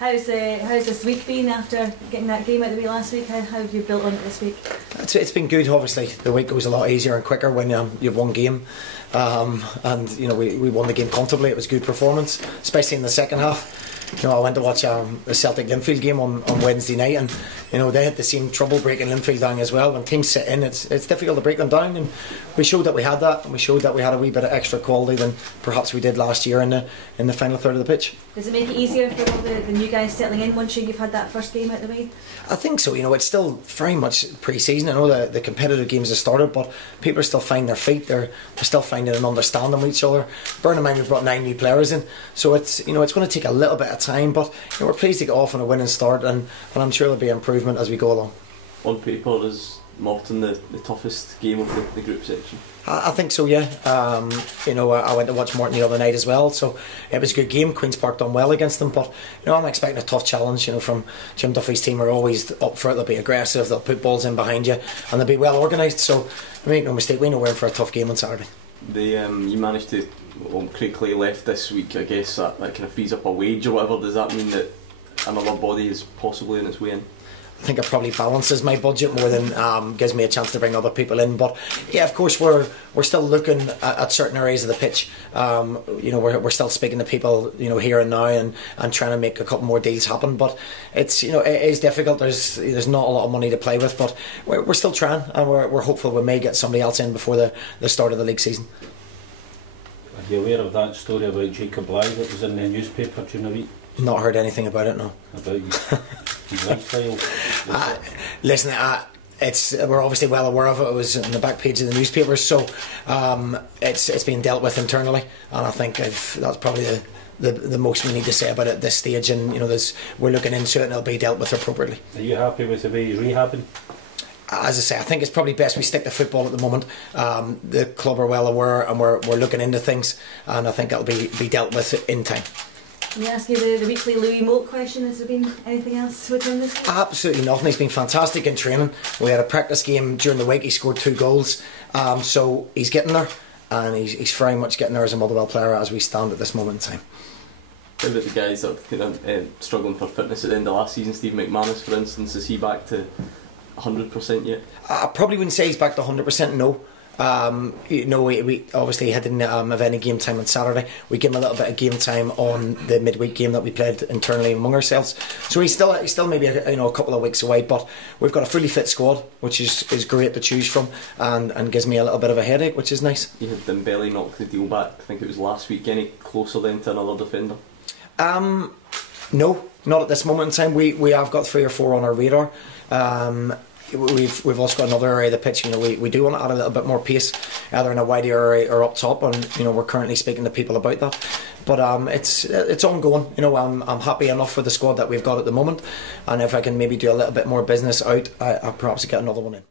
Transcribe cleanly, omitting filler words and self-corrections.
How's this week been after getting that game out of the way last week? How have you built on it this week? It's been good. Obviously, the week goes a lot easier and quicker when you've one game, and we won the game comfortably. It was a good performance, especially in the second half. I went to watch the Celtic Linfield game on Wednesday night, and they had the same trouble breaking Linfield down as well. When teams sit in, it's difficult to break them down, and we showed that we had that, and we showed that we had a wee bit of extra quality than perhaps we did last year in the final third of the pitch. Does it make it easier for all the new guys settling in once you've had that first game out of the way? I think so. It's still very much pre-season. I know the competitive games have started, but people are still finding their feet. They're still finding an understanding with each other. Bear in mind we've brought 9 new players in, so it's going to take a little bit of time, but we're pleased to get off on a winning start, and I'm sure there'll be improvement as we go along. On paper, is Morton the toughest game of the group section? I think so, yeah. I went to watch Morton the other night as well, so it was a good game. Queen's Park done well against them, but I'm expecting a tough challenge. From Jim Duffy's team are always up for it. They'll be aggressive, they'll put balls in behind you, and they'll be well organised. So make no mistake, we know we're in for a tough game on Saturday. You managed to. Craig Clay left this week. I guess that kind of frees up a wage or whatever. Does that mean that another body is possibly on its way in? I think it probably balances my budget more than gives me a chance to bring other people in. But yeah, of course we're still looking at certain areas of the pitch. We're still speaking to people here and now and trying to make a couple more deals happen. But it is difficult. There's not a lot of money to play with, but we're still trying, and we're hopeful we may get somebody else in before the start of the league season. Are you aware of that story about Jacob Bly that was in the newspaper during the week? Not heard anything about it, no. About his lifestyle? Listen, we're obviously well aware of it. It was on the back page of the newspapers, so it's been dealt with internally, and I think that's probably the most we need to say about it at this stage. And we're looking into it, and it'll be dealt with appropriately. Are you happy with the way he's rehabbing? As I say, I think it's probably best we stick to football at the moment. The club are well aware, and we're looking into things, and I think it'll be dealt with in time. Can I ask you the weekly Louis Moult question? Has there been anything else with him this week? Absolutely nothing. He's been fantastic in training. We had a practice game during the week. He scored 2 goals, so he's getting there, and he's very much getting there as a Motherwell player as we stand at this moment in time. What about the guys that are struggling for fitness at the end of last season? Steve McManus, for instance, is he back to 100% yet? I probably wouldn't say he's back to 100%, no. We obviously didn't have any game time on Saturday. We gave him a little bit of game time on the midweek game that we played internally among ourselves. So he's still maybe a couple of weeks away, but we've got a fully fit squad, which is great to choose from, and gives me a little bit of a headache, which is nice. You had Dembele knock the deal back, I think it was last week. Any closer then to another defender? No, not at this moment in time. We have got 3 or 4 on our radar. We've also got another area of the pitch. We do want to add a little bit more pace, either in a wide area or up top, and we're currently speaking to people about that. But it's ongoing. I'm happy enough with the squad that we've got at the moment, and if I can maybe do a little bit more business out, I'll perhaps get another one in.